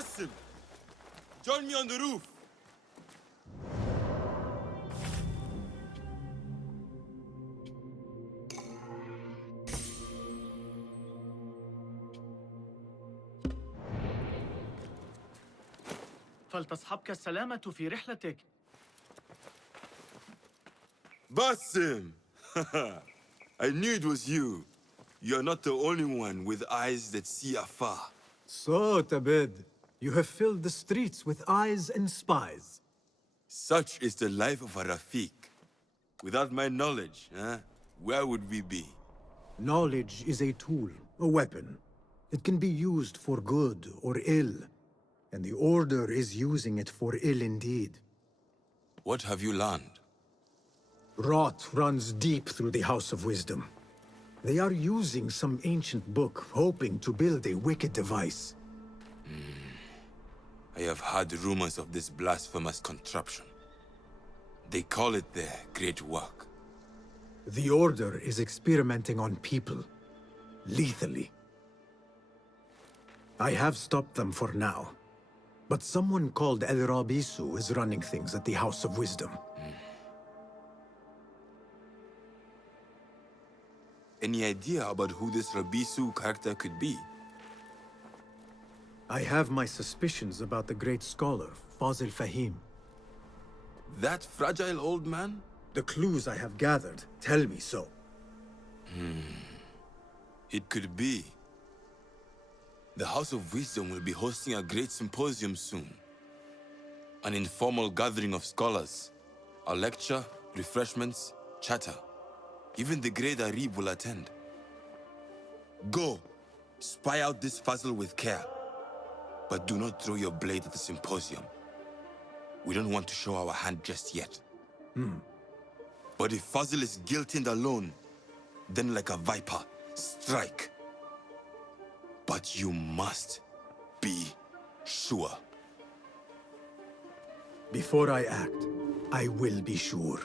Basim! Join me on the roof! فلتصحبك السلامة في رحلتك. Basim! I knew it was you. You're not the only one with eyes that see afar. So, Tabid, you have filled the streets with eyes and spies. Such is the life of a Rafiq. Without my knowledge, where would we be? Knowledge is a tool, a weapon. It can be used for good or ill. And the Order is using it for ill indeed. What have you learned? Rot runs deep through the House of Wisdom. They are using some ancient book, hoping to build a wicked device. I have heard rumors of this blasphemous contraption. They call it their great work. The Order is experimenting on people, lethally. I have stopped them for now. But someone called Al-Rabisu is running things at the House of Wisdom. Any idea about who this Rabisu character could be? I have my suspicions about the great scholar, Fazil Fahim. That fragile old man? The clues I have gathered tell me so. It could be. The House of Wisdom will be hosting a great symposium soon. An informal gathering of scholars. A lecture, refreshments, chatter. Even the great Arib will attend. Go, spy out this Fazil with care. But do not throw your blade at the symposium. We don't want to show our hand just yet. But if Fazil is guilty and alone, then like a viper, strike. But you must be sure. Before I act, I will be sure.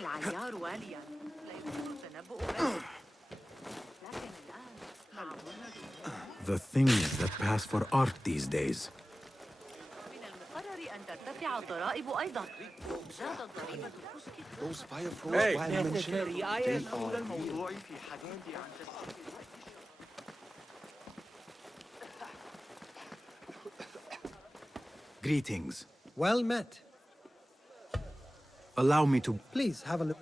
العيار واليا لا يمكن التنبؤ به لكن الآن مع The things that pass for art these days. من المقرر أن ترتفع الضرائب أيضا. زادت ضريبة الكشك. Those fireflies while mentioned, they are الموضوع في حديث عن تسقيط Greetings. well met. Allow me to... Please have a look.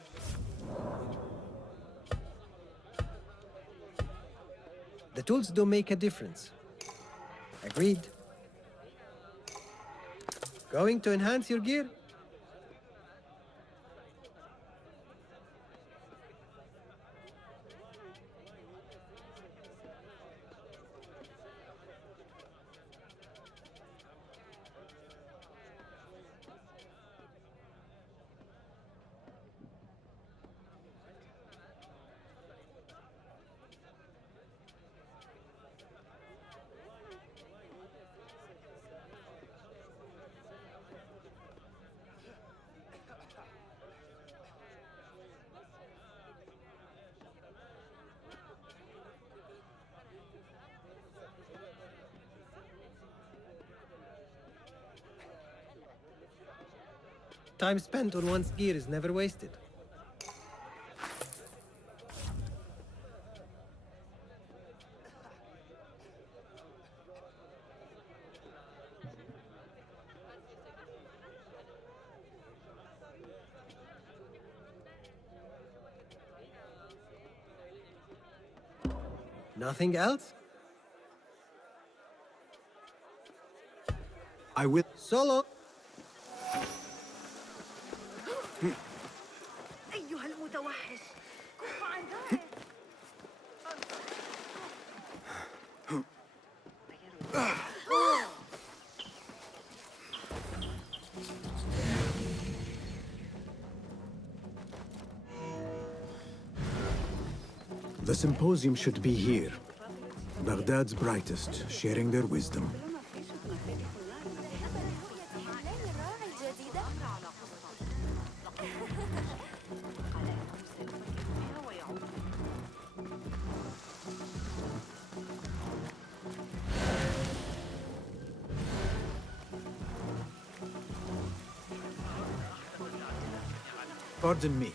The tools do make a difference. Agreed. Going to enhance your gear? Time spent on one's gear is never wasted. Nothing else? I will. Solo! أيها المتوحش كف عن ذلك The symposium should be here. Baghdad's brightest, sharing their wisdom. Pardon me.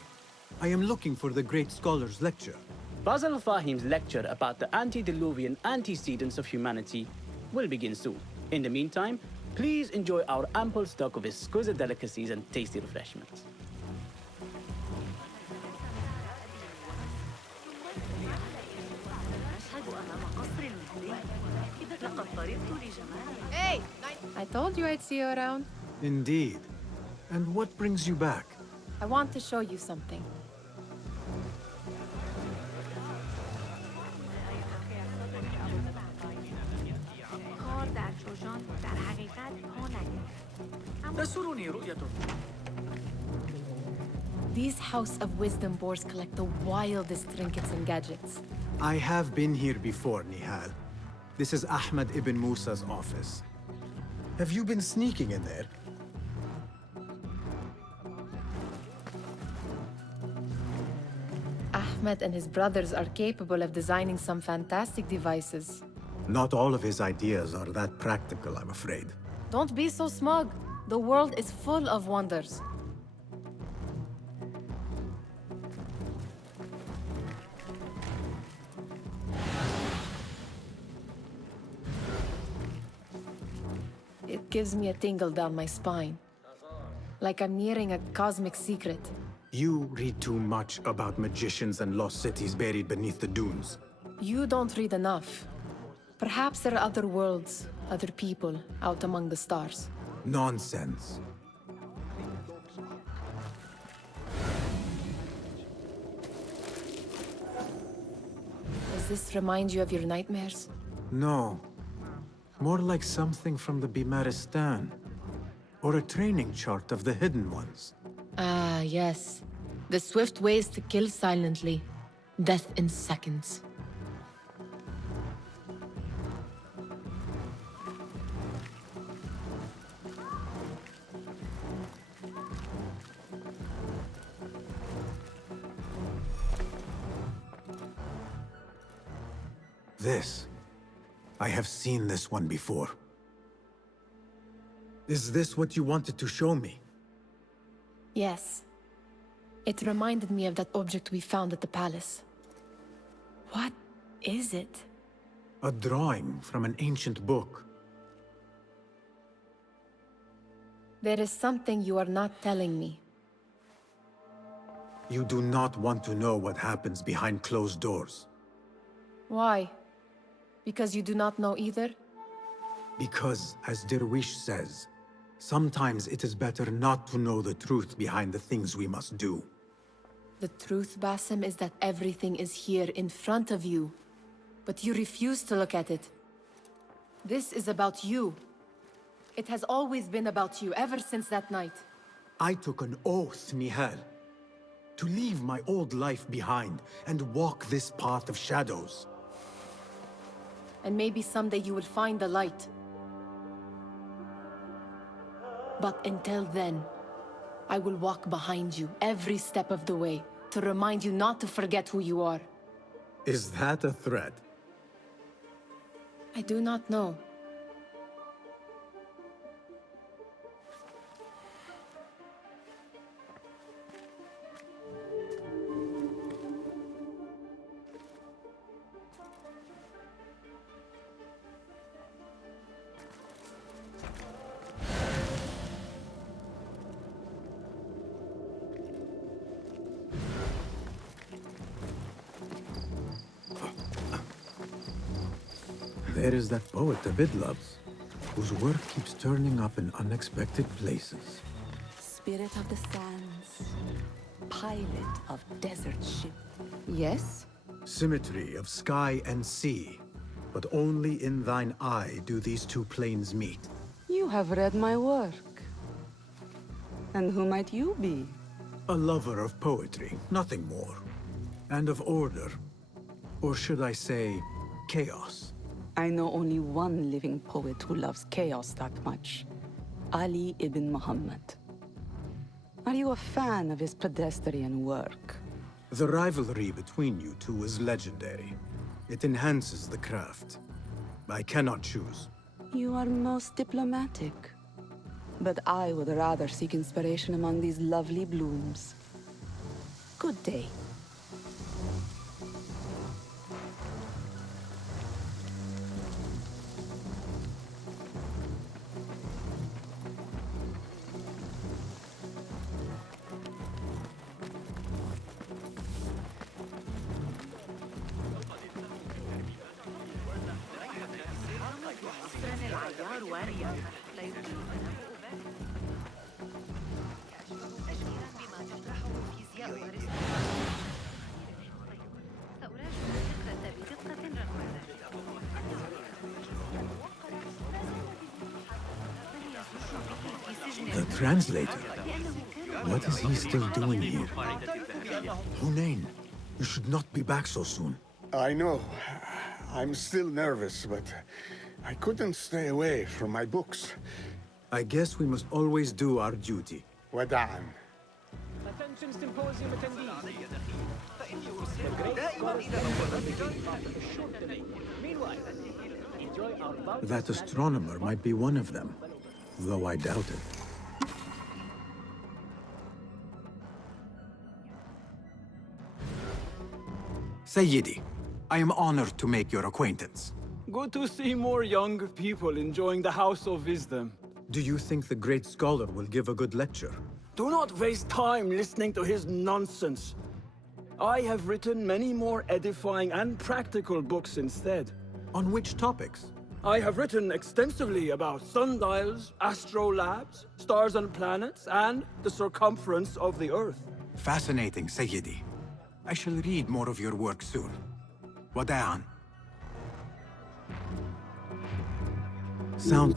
I am looking for the great scholar's lecture. Basil Fahim's lecture about the antediluvian antecedents of humanity will begin soon. In the meantime, please enjoy our ample stock of exquisite delicacies and tasty refreshments. Hey! I told you I'd see you around. Indeed. And what brings you back? I want to show you something. تسرني رؤيته. These House of Wisdom boars collect the wildest trinkets and gadgets. I have been here before, Nihal. This is Ahmed ibn Musa's office. Have you been sneaking in there? Ahmed and his brothers are capable of designing some fantastic devices. Not all of his ideas are that practical, I'm afraid. Don't be so smug. The world is full of wonders. It gives me a tingle down my spine. Like I'm nearing a cosmic secret. You read too much about magicians and lost cities buried beneath the dunes. You don't read enough. Perhaps there are other worlds, other people out among the stars. Nonsense. Does this remind you of your nightmares? No. More like something from the Bimaristan. Or a training chart of the Hidden Ones. Ah, yes. The swift ways to kill silently. Death in seconds. This. I have seen this one before. Is this what you wanted to show me? Yes. It reminded me of that object we found at the palace. What is it? A drawing from an ancient book. There is something you are not telling me. You do not want to know what happens behind closed doors. Why? Because you do not know either? Because, as Derwish says, sometimes it is better not to know the truth behind the things we must do. The truth, Basim, is that everything is here in front of you. But you refuse to look at it. This is about you. It has always been about you, ever since that night. I took an oath, Nihal, to leave my old life behind and walk this path of shadows. And maybe someday you will find the light. But until then, I will walk behind you every step of the way to remind you not to forget who you are. Is that a threat? I do not know. There is that poet David loves, whose work keeps turning up in unexpected places. Spirit of the sands, pilot of desert ship. Yes? Symmetry of sky and sea, but only in thine eye do these two planes meet. You have read my work. And who might you be? A lover of poetry, nothing more. And of order. Or should I say, chaos. I know only one living poet who loves chaos that much. Ali ibn Muhammad. Are you a fan of his pedestrian work? The rivalry between you two is legendary. It enhances the craft. I cannot choose. You are most diplomatic. But I would rather seek inspiration among these lovely blooms. Good day. العيار واريا لا يمكنك أن أبالغ أجديرا بما تطرحه الفيزياء وأرسطو سأراجع الفكرة بدقة رغم ذلك. The translator? What is he still doing here? Hunain, you should not be back so soon. I know. I'm still nervous, but I couldn't stay away from my books. I guess we must always do our duty. وداعا. Attention symposium attendees. Meanwhile, enjoy our bout. That astronomer might be one of them, though I doubt it. Sayyidi, I am honored to make your acquaintance. Good to see more young people enjoying the House of Wisdom. Do you think the great scholar will give a good lecture? Do not waste time listening to his nonsense. I have written many more edifying and practical books instead. On which topics? I have written extensively about sundials, astrolabes, stars and planets, and the circumference of the Earth. Fascinating, Sayyidi. I shall read more of your work soon. Wada'an. Sound...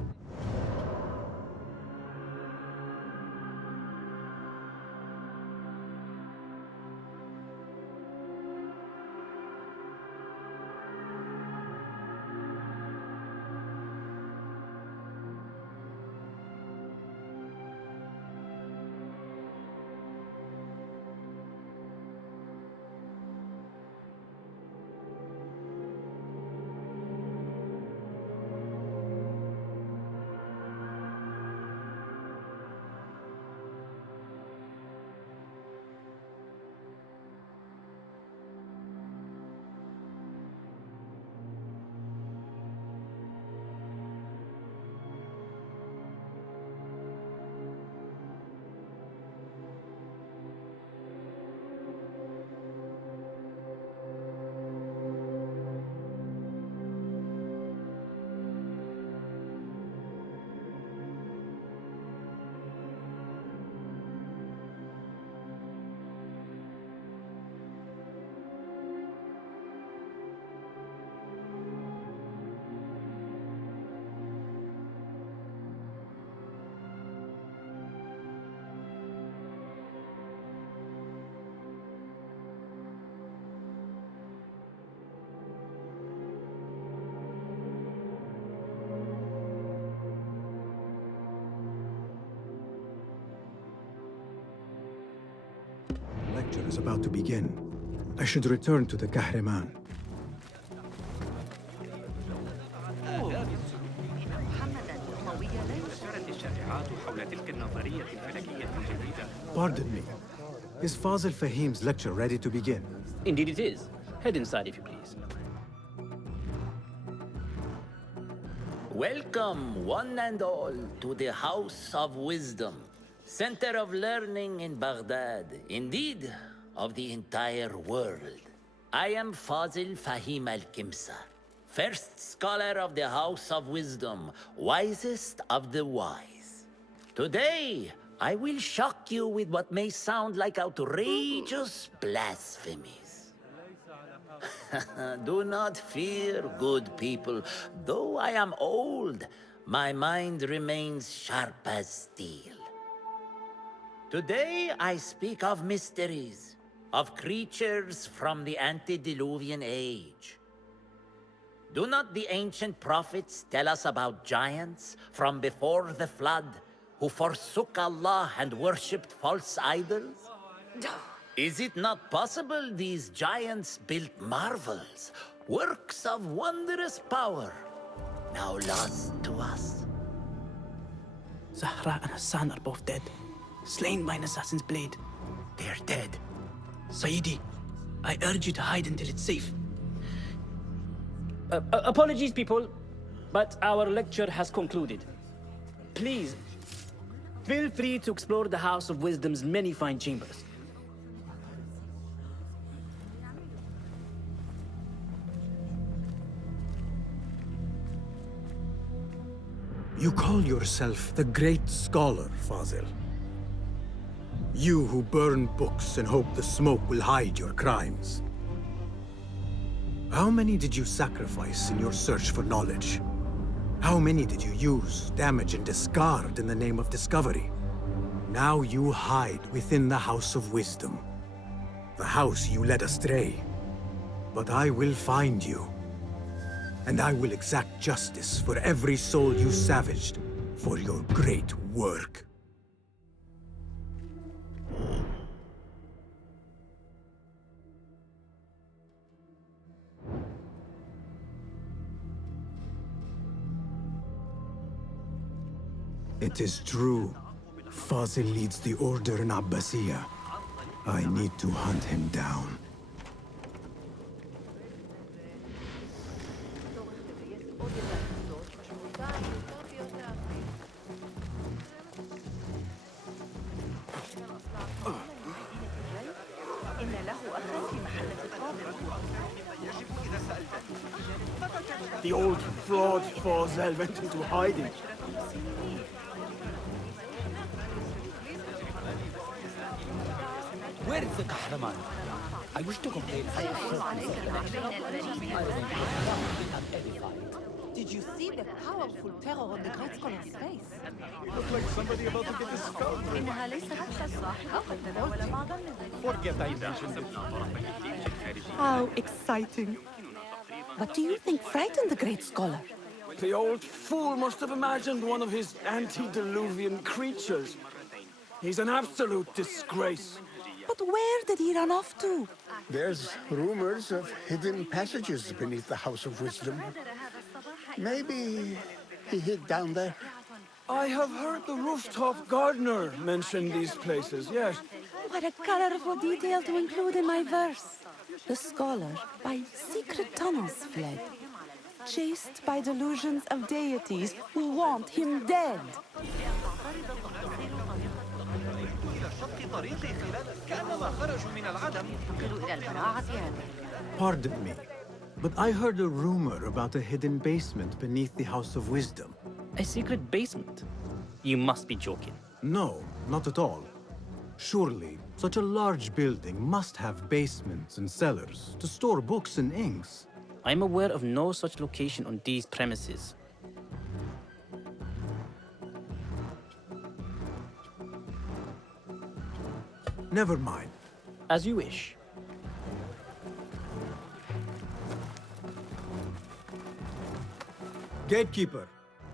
lecture is about to begin. I should return to the Kahraman. Pardon me. Is Fazil Fahim's lecture ready to begin? Indeed it is. Head inside if you please. Welcome, one and all, to the House of Wisdom, center of learning in Baghdad, indeed, of the entire world. I am Fazil Fahim al-Kimsa, first scholar of the House of Wisdom, wisest of the wise. Today, I will shock you with what may sound like outrageous blasphemies. Do not fear, good people. Though I am old, my mind remains sharp as steel. Today I speak of mysteries, of creatures from the antediluvian age. Do not the ancient prophets tell us about giants from before the flood who forsook Allah and worshipped false idols? Is it not possible these giants built marvels, works of wondrous power, now lost to us? Zahra and Hassan are both dead, slain by an assassin's blade. They're dead. Sayyidi, I urge you to hide until it's safe. Apologies, people, but our lecture has concluded. Please, feel free to explore the House of Wisdom's many fine chambers. You call yourself the great scholar, Fazil. You who burn books and hope the smoke will hide your crimes. How many did you sacrifice in your search for knowledge? How many did you use, damage, and discard in the name of discovery? Now you hide within the House of Wisdom. The house you led astray. But I will find you. And I will exact justice for every soul you savaged for your great work. It is true. Fazil leads the order in Abbasiyah. I need to hunt him down. The old fraud Fazil went into hiding. Where is the Kahraman? I wish to complain. Did you see the powerful terror on the Great Scholar's face? Looks like somebody about to get the skull. إنها ليست الصاحبة قد تناول بعضا منه. Forget I mentioned them. How exciting. What do you think frightened the great scholar? The old fool must have imagined one of his antediluvian creatures. He's an absolute disgrace. But where did he run off to? There's rumors of hidden passages beneath the House of Wisdom. Maybe he hid down there. I have heard the rooftop gardener mention these places, yes. What a colorful detail to include in my verse. The scholar by secret tunnels fled, chased by delusions of deities who want him dead. Pardon me, but I heard a rumor about a hidden basement beneath the House of Wisdom. A secret basement? You must be joking. No, not at all. Surely, such a large building must have basements and cellars to store books and inks. I'm aware of no such location on these premises. Never mind. As you wish. Gatekeeper,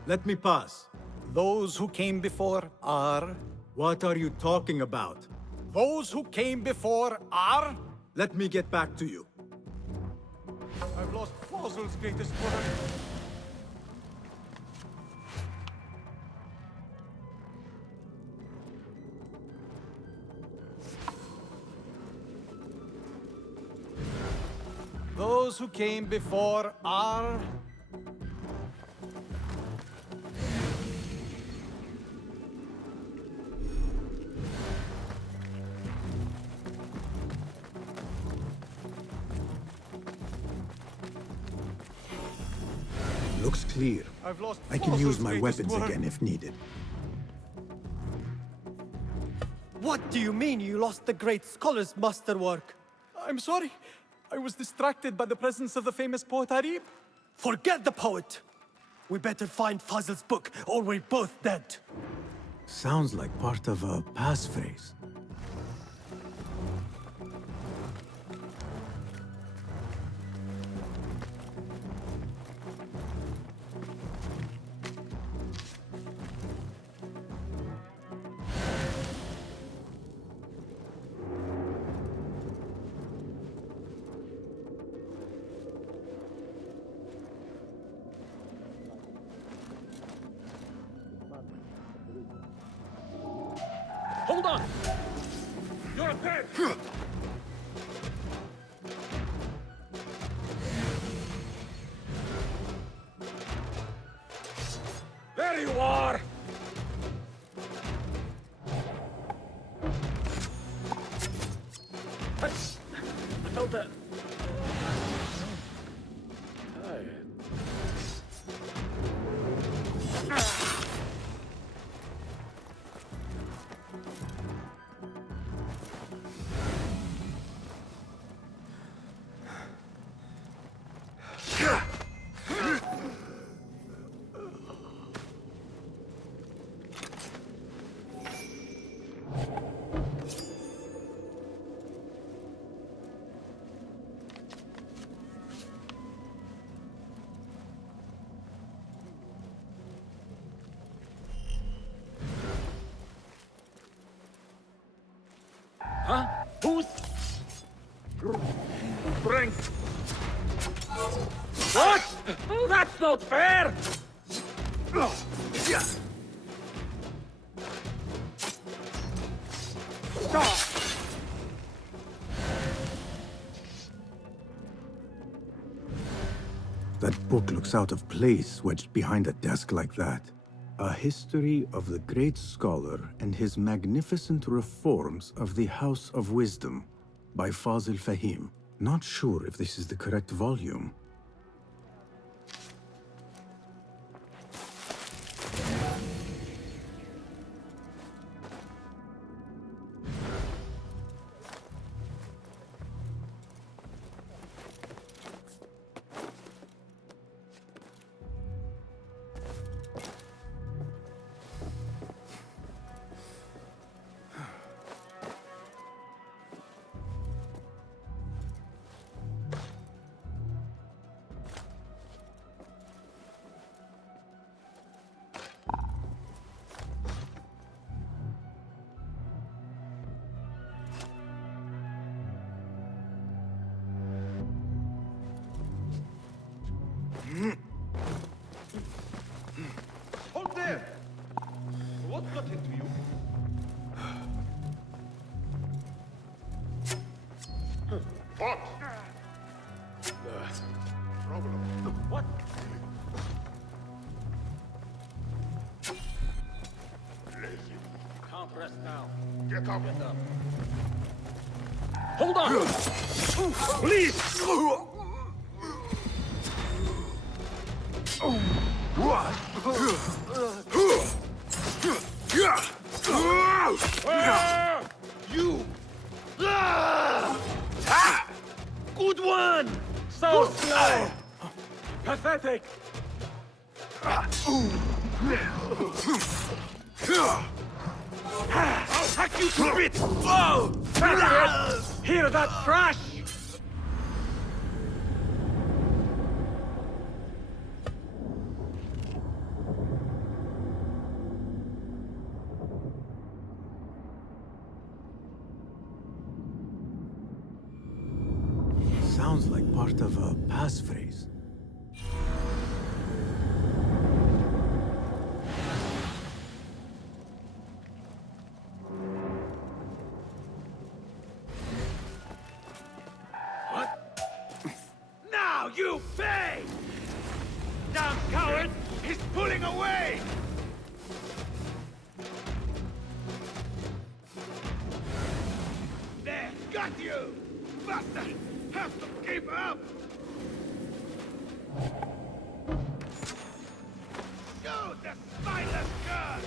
let me pass. Those who came before are... What are you talking about? Those who came before are... Let me get back to you. I've lost Fossil's greatest brother. Those who came before are... Looks clear. I've lost I can use Fossil's my greatest weapons brother. again if needed. What do you mean you lost the great scholar's masterwork? I'm sorry. I was distracted by the presence of the famous poet Arib. Forget the poet! We better find Fazl's book, or we're both dead. Sounds like part of a passphrase. Hold on! You're dead! There you are! I felt that. Tired. Huh? Who's... Bring... What? Oh, that's not fair! Stop! That book looks out of place wedged behind a desk like that. A history of the great scholar and his magnificent reforms of the House of Wisdom by Fazil Fahim. Not sure if this is the correct volume. Hold there! What got into you? What? Problem. What? Lazy. Can't rest now. Get up. Get up. Hold on! Please! You! Good one! So slow! Pathetic! I'll hack you to bits! That's it! Hear that crash! Sounds like part of a passphrase. Now you pay! Damn coward! He's pulling away! There, got you! Bastard! Have to keep up! Shoot the spineless gun!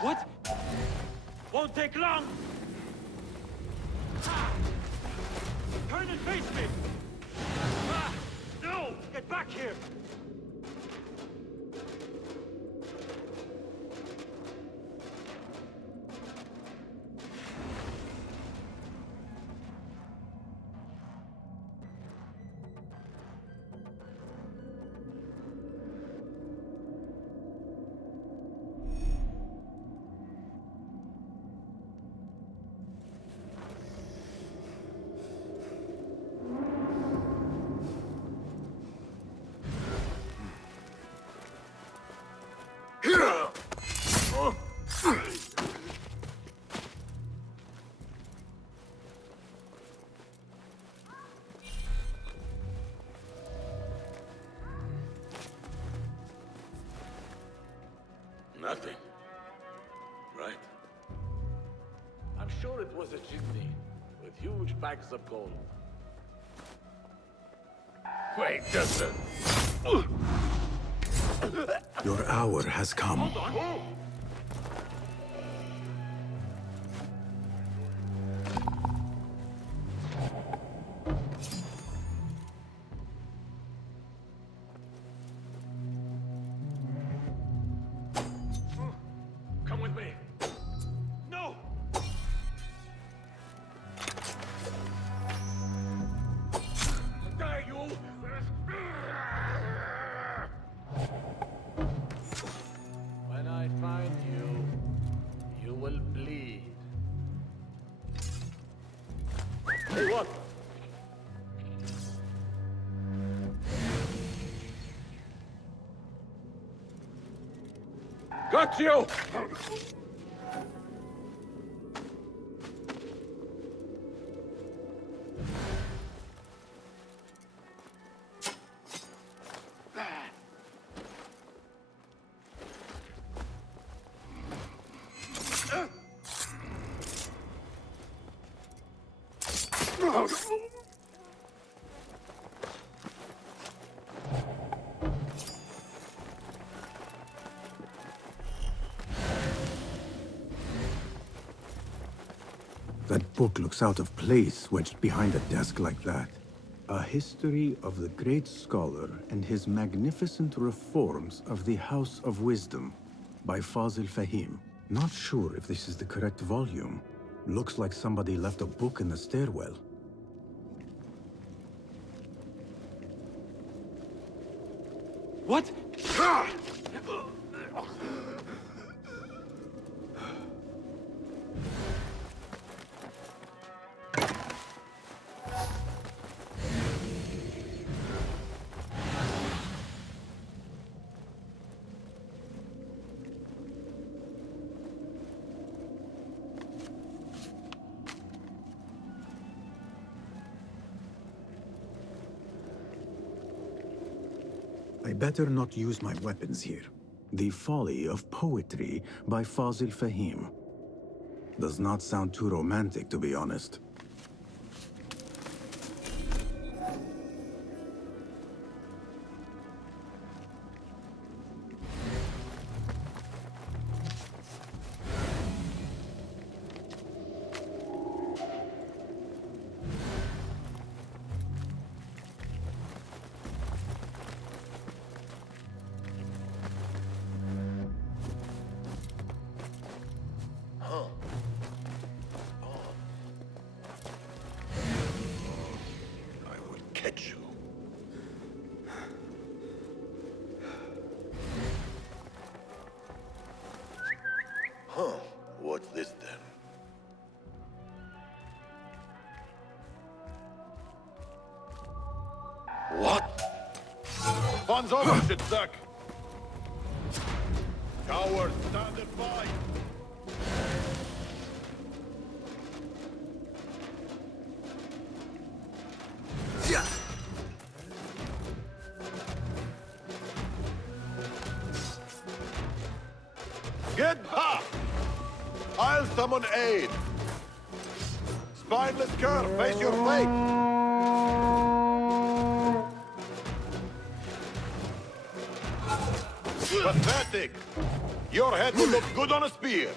What? Won't take long! Ah! Turn and face me! Ah! No! Get back here! Nothing. Right. I'm sure it was a chimney with huge bags of gold. Wait just a... Your hour has come. Hold on! Come with me. No! Die, you! When I find you, you will bleed. Hey, what? Got you! That book looks out of place wedged behind a desk like that. A history of the great scholar and his magnificent reforms of the House of Wisdom by Fazil Fahim. Not sure if this is the correct volume. Looks like somebody left a book in the stairwell. What? I better not use my weapons here. The Folly of Poetry by Fazil Fahim. Does not sound too romantic, to be honest. Huh. What's this then? What? Fun's over, Shitsack! Cowards, stand and fight! Get back! I'll summon aid! Spineless cur, face your fate! Pathetic! Your head will look good on a spear!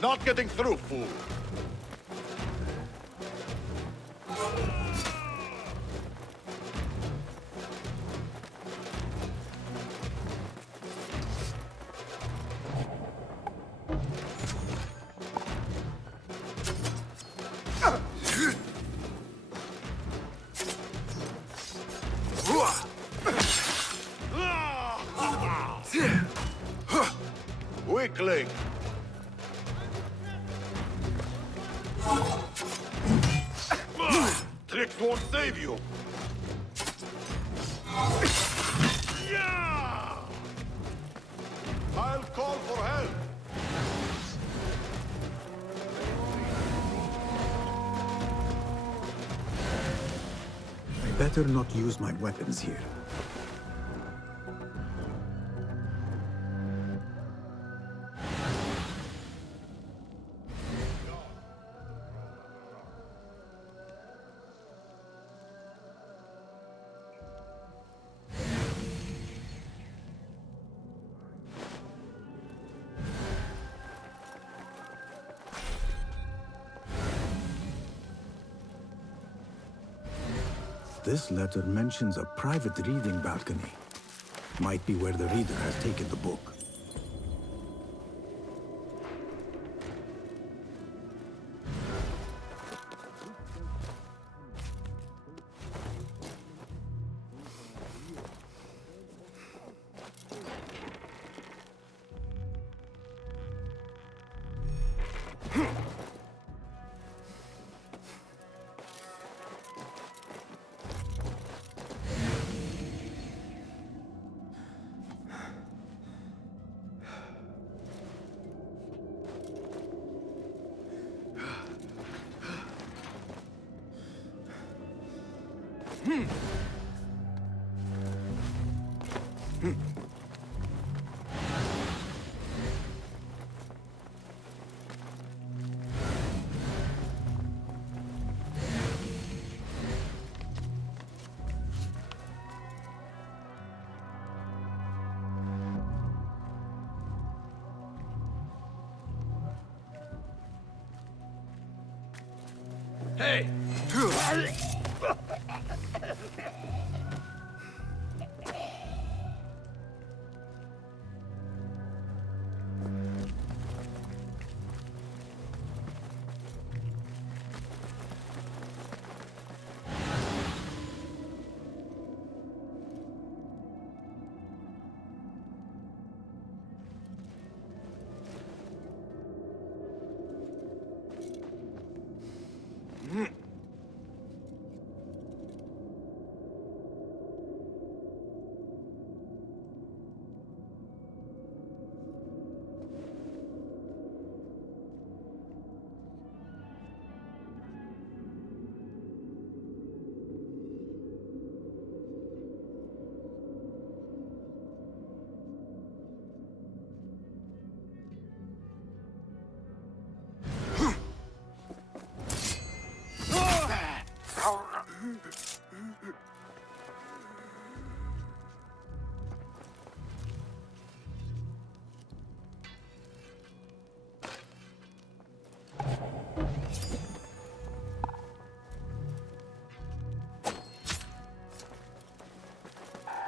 Not getting through, fool! Weakling! Tricks won't save you! Yeah! I'll call for help! I better not use my weapons here. This letter mentions a private reading balcony. Might be where the reader has taken the book. Hey!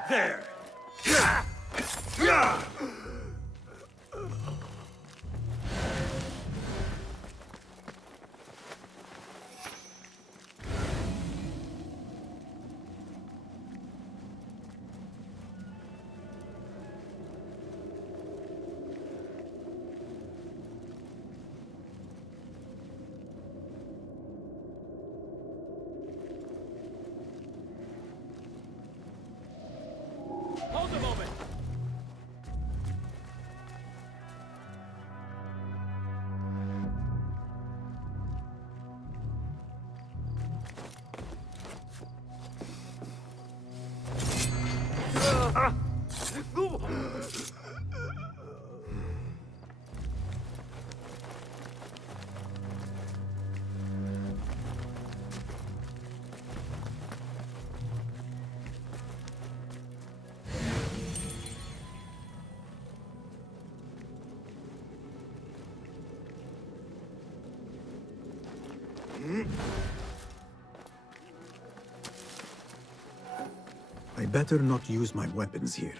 There! Hold a moment! I better not use my weapons here.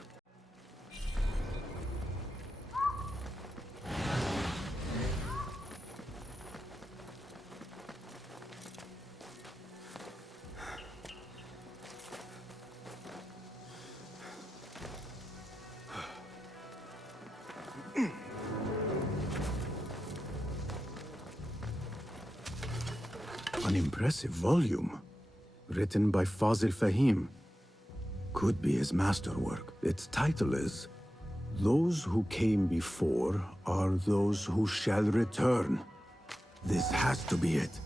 An impressive volume, written by Fazil Fahim. Could be his masterwork. Its title is, "Those who came before are those who shall return." This has to be it.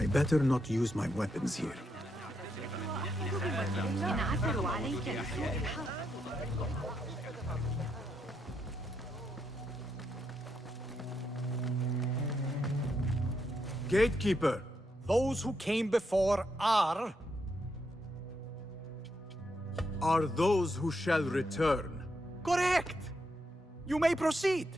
I better not use my weapons here. Gatekeeper! Those who came before are those who shall return. correct! You may proceed.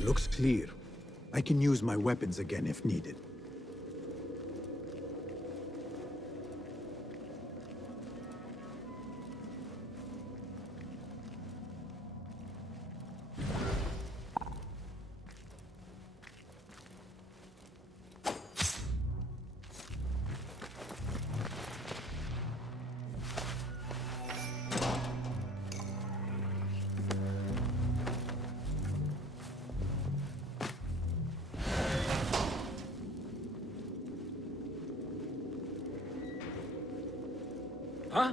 Looks clear. I can use my weapons again if needed. Huh?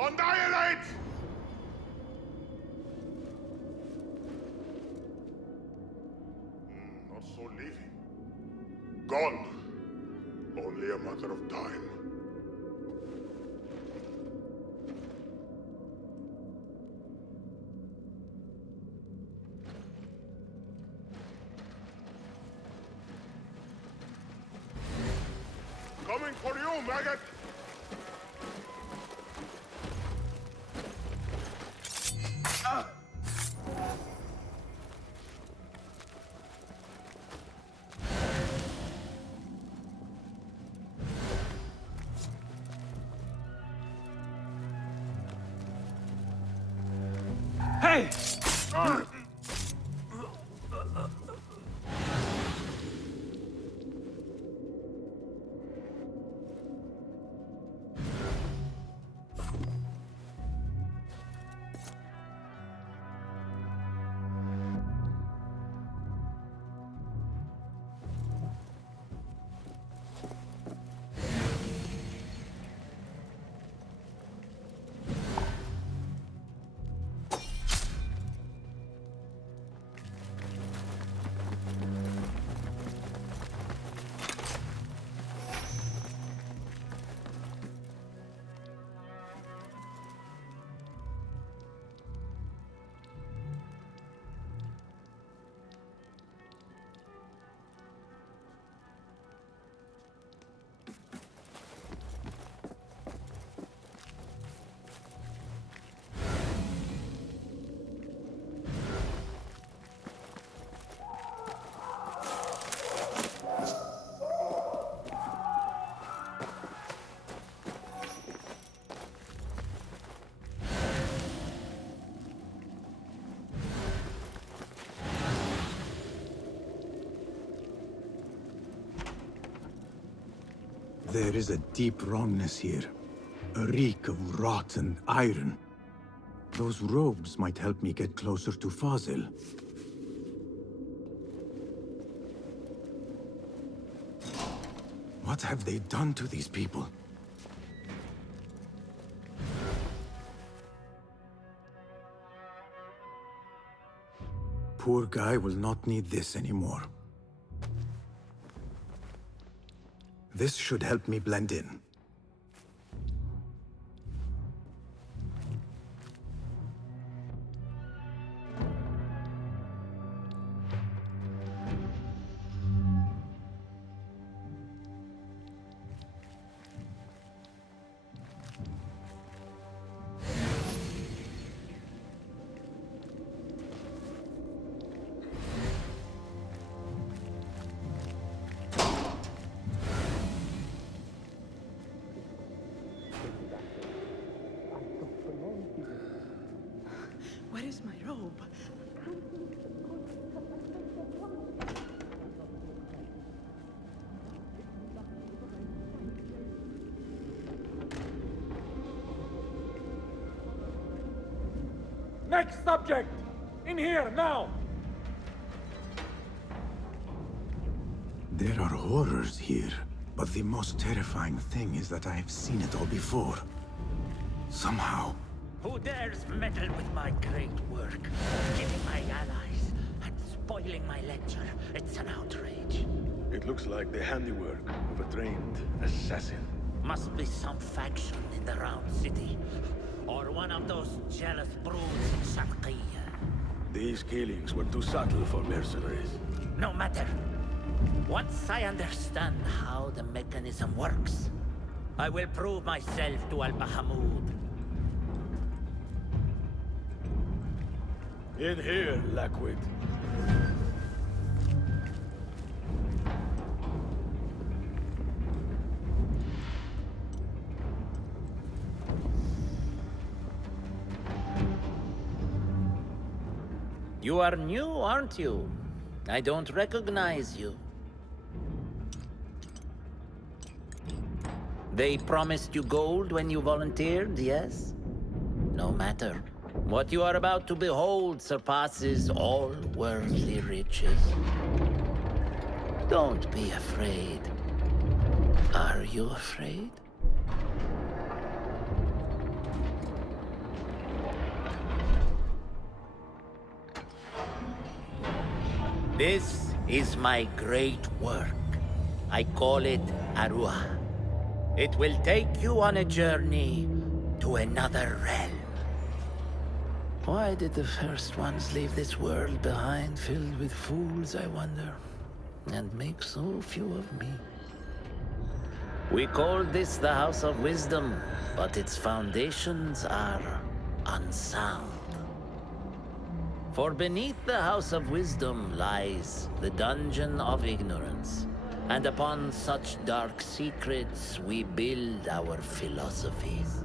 Annihilate! Not so leaving. Gone. Only a matter of time. coming for you, maggot! Hey! There is a deep wrongness here. A reek of rotten iron. Those robes might help me get closer to Fazil. What have they done to these people? Poor guy will not need this anymore. This should help me blend in. Where is my robe? Next subject! In here, now! There are horrors here, but the most terrifying thing is that I have seen it all before. Somehow. Who dares meddle with my great work, killing my allies and spoiling my lecture? It's an outrage. It looks like the handiwork of a trained assassin. Must be some faction in the Round City, or one of those jealous broods in Sharqiyya. These killings were too subtle for mercenaries. No matter. Once I understand how the mechanism works, I will prove myself to Al-Bahamud. In here, Lackwit. You are new, aren't you? I don't recognize you. They promised you gold when you volunteered, yes? No matter. What you are about to behold surpasses all worldly riches. Don't be afraid. Are you afraid? This is my great work. I call it Arua. It will take you on a journey to another realm. Why did the first ones leave this world behind, filled with fools, I wonder, and make so few of me? We call this the House of Wisdom, but its foundations are unsound. For beneath the House of Wisdom lies the Dungeon of Ignorance, and upon such dark secrets we build our philosophies.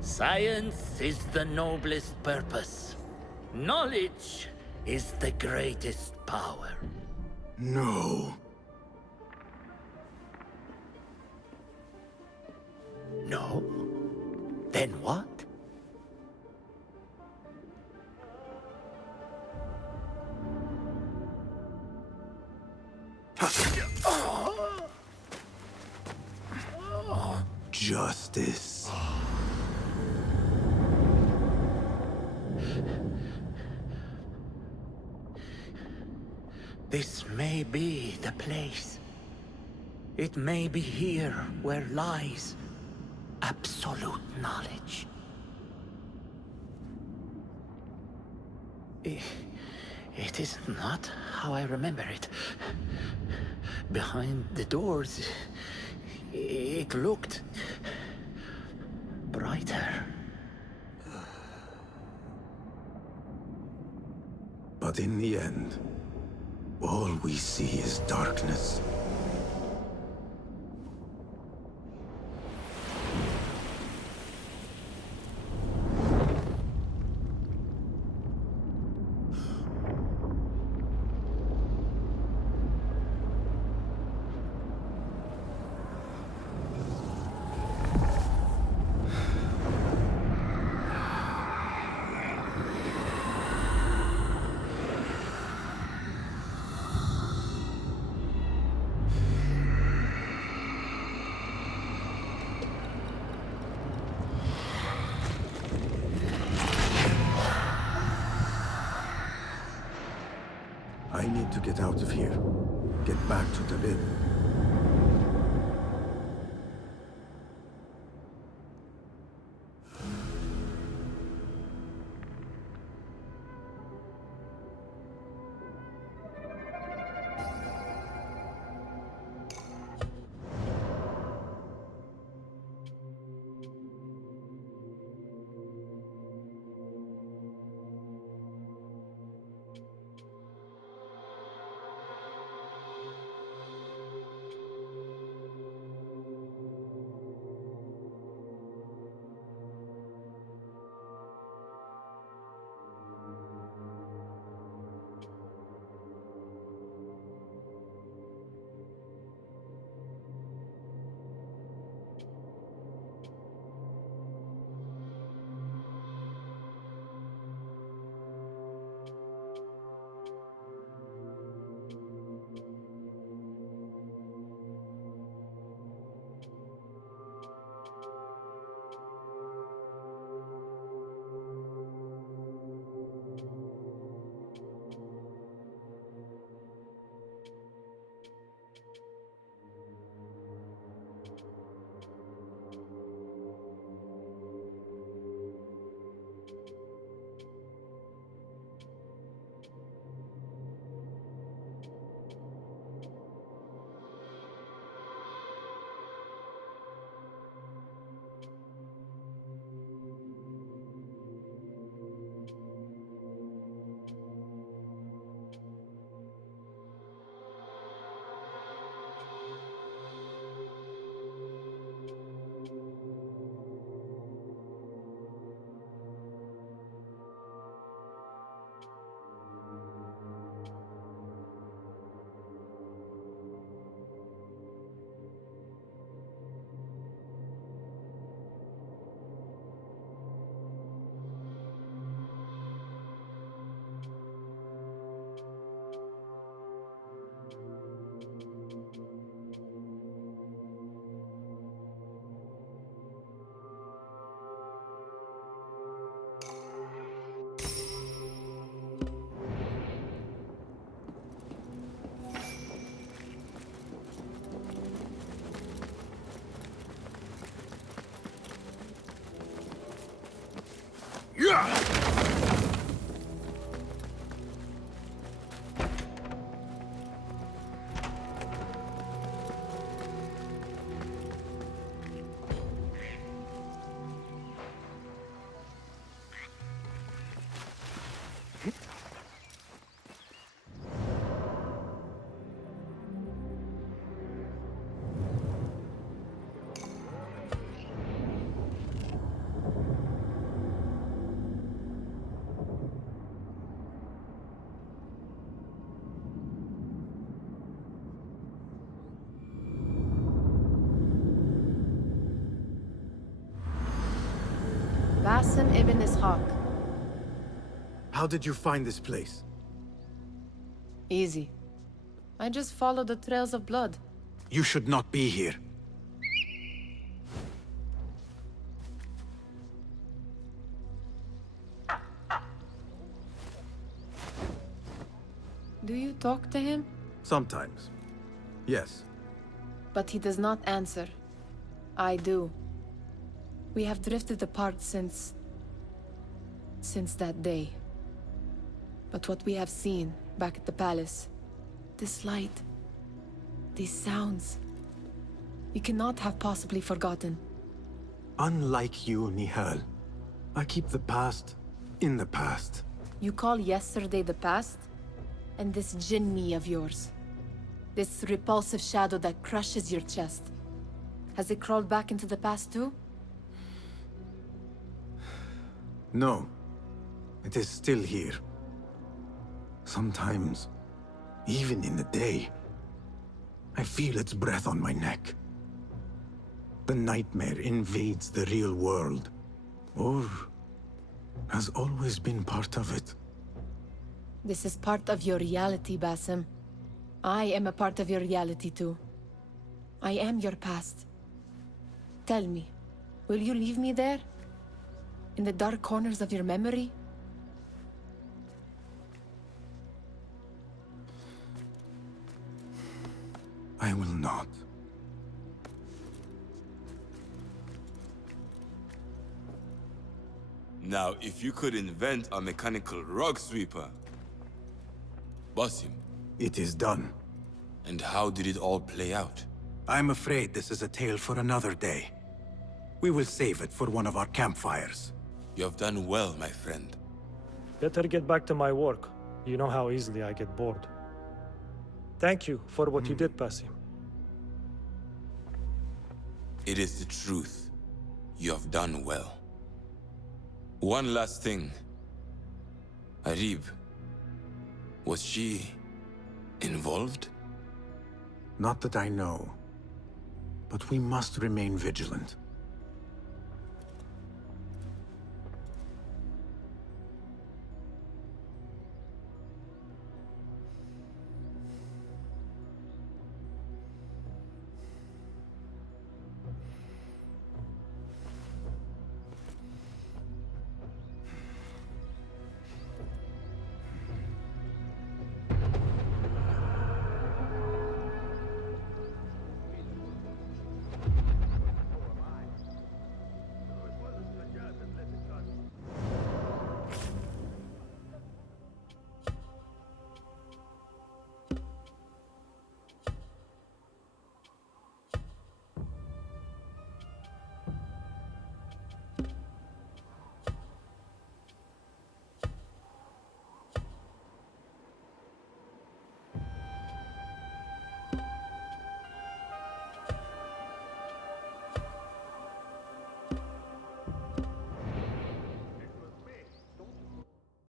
Science is the noblest purpose. Knowledge is the greatest power. No. No? Then what? Justice. This may be the place. It may be here where lies absolute knowledge. It is not how I remember it. Behind the doors, it looked brighter. But in the end, all we see is darkness. I need to get out of here. Get back to the bed. Basim ibn Ishaq. How did you find this place? Easy. I just followed the trails of blood. You should not be here. Do you talk to him? Sometimes. Yes. But he does not answer. I do. We have drifted apart since that day. But what we have seen back at the palace, this light, these sounds, you cannot have possibly forgotten. Unlike you, Nihal, I keep the past in the past. You call yesterday the past? And this jinni of yours, this repulsive shadow that crushes your chest, has it crawled back into the past too? No. It is still here. Sometimes, even in the day, I feel its breath on my neck. The nightmare invades the real world, or has always been part of it. This is part of your reality, Basim. I am a part of your reality too. I am your past. Tell me, will you leave me there? In the dark corners of your memory? I will not. Now, if you could invent a mechanical rug sweeper, Basim. It is done. And how did it all play out? I'm afraid this is a tale for another day. We will save it for one of our campfires. You have done well, my friend. Better get back to my work. You know how easily I get bored. Thank you for what you did, Basim. It is the truth. You have done well. One last thing. Arib, was she involved? Not that I know. But we must remain vigilant.